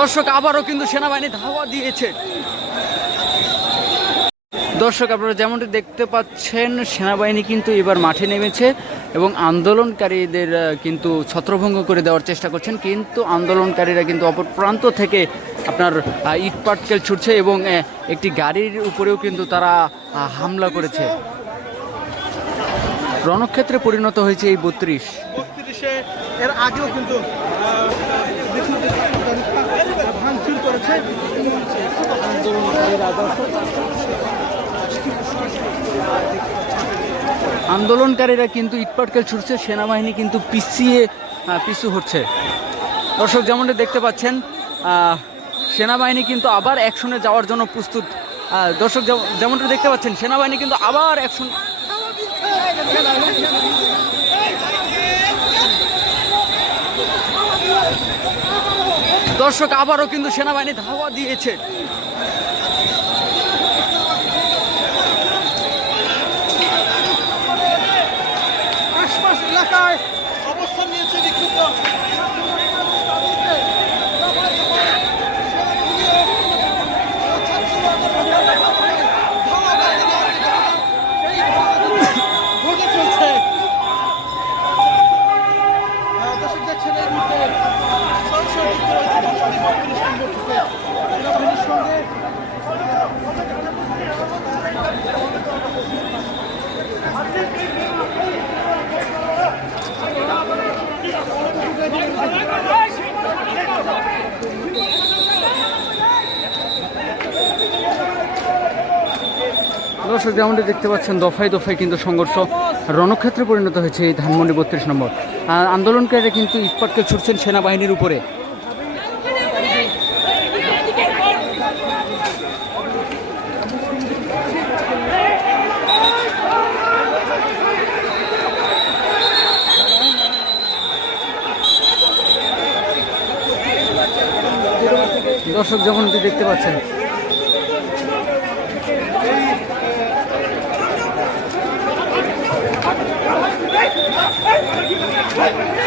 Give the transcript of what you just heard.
দর্শক আবারও কিন্তু সেনাবাহিনী ধাওয়া দিয়েছে। দর্শক, আপনারা যেমনটি দেখতে পাচ্ছেন, সেনাবাহিনী কিন্তু এবার মাঠে নেমেছে এবং আন্দোলনকারীদের কিন্তু ছত্রভঙ্গ করে দেওয়ার চেষ্টা করছেন। কিন্তু আন্দোলনকারীরা কিন্তু অপর প্রান্ত থেকে আপনার ইট পাটকেল ছুটছে এবং একটি গাড়ির উপরেও কিন্তু তারা হামলা করেছে। রণক্ষেত্রে পরিণত হয়েছে এই বত্রিশ। বত্রিশে এর আগেও কিন্তু ভাঙচুর করেছে। আন্দোলনকারীরা কিন্তু ইটপাটকেল ছুটছে সেনাবাহিনী কিন্তু পিছিয়ে পিছু হচ্ছে দর্শক, যেমনটা দেখতে পাচ্ছেন সেনাবাহিনী কিন্তু আবার অ্যাকশনে যাওয়ার জন্য প্রস্তুত। দর্শক, যেম- যেমনটা দেখতে পাচ্ছেন, সেনাবাহিনী কিন্তু আবার অ্যাকশন দর্শক আবারও কিন্তু সেনাবাহিনী ধাওয়া দিয়েছে। এলাকায় অবস্থান নিয়েছে বিক্ষুব্ধ ঘটে চলছে আহ, দর্শক দেখছেন এই মুহূর্তে সরাসরি যুক্ত রয়েছে বত্রিশ নম্বর থেকে সেনাবাহিনীর সঙ্গে দর্শক, যেমনটি দেখতে পাচ্ছেন, দফায় দফায় কিন্তু সংঘর্ষ রণক্ষেত্রে পরিণত হয়েছে এই ধানমন্ডি বত্রিশ নম্বর। আন্দোলনকারীরা কিন্তু ইটপাটকে ছুটছেন সেনাবাহিনীর উপরে। দর্শক, যেমনটি দেখতে পাচ্ছেন Take it!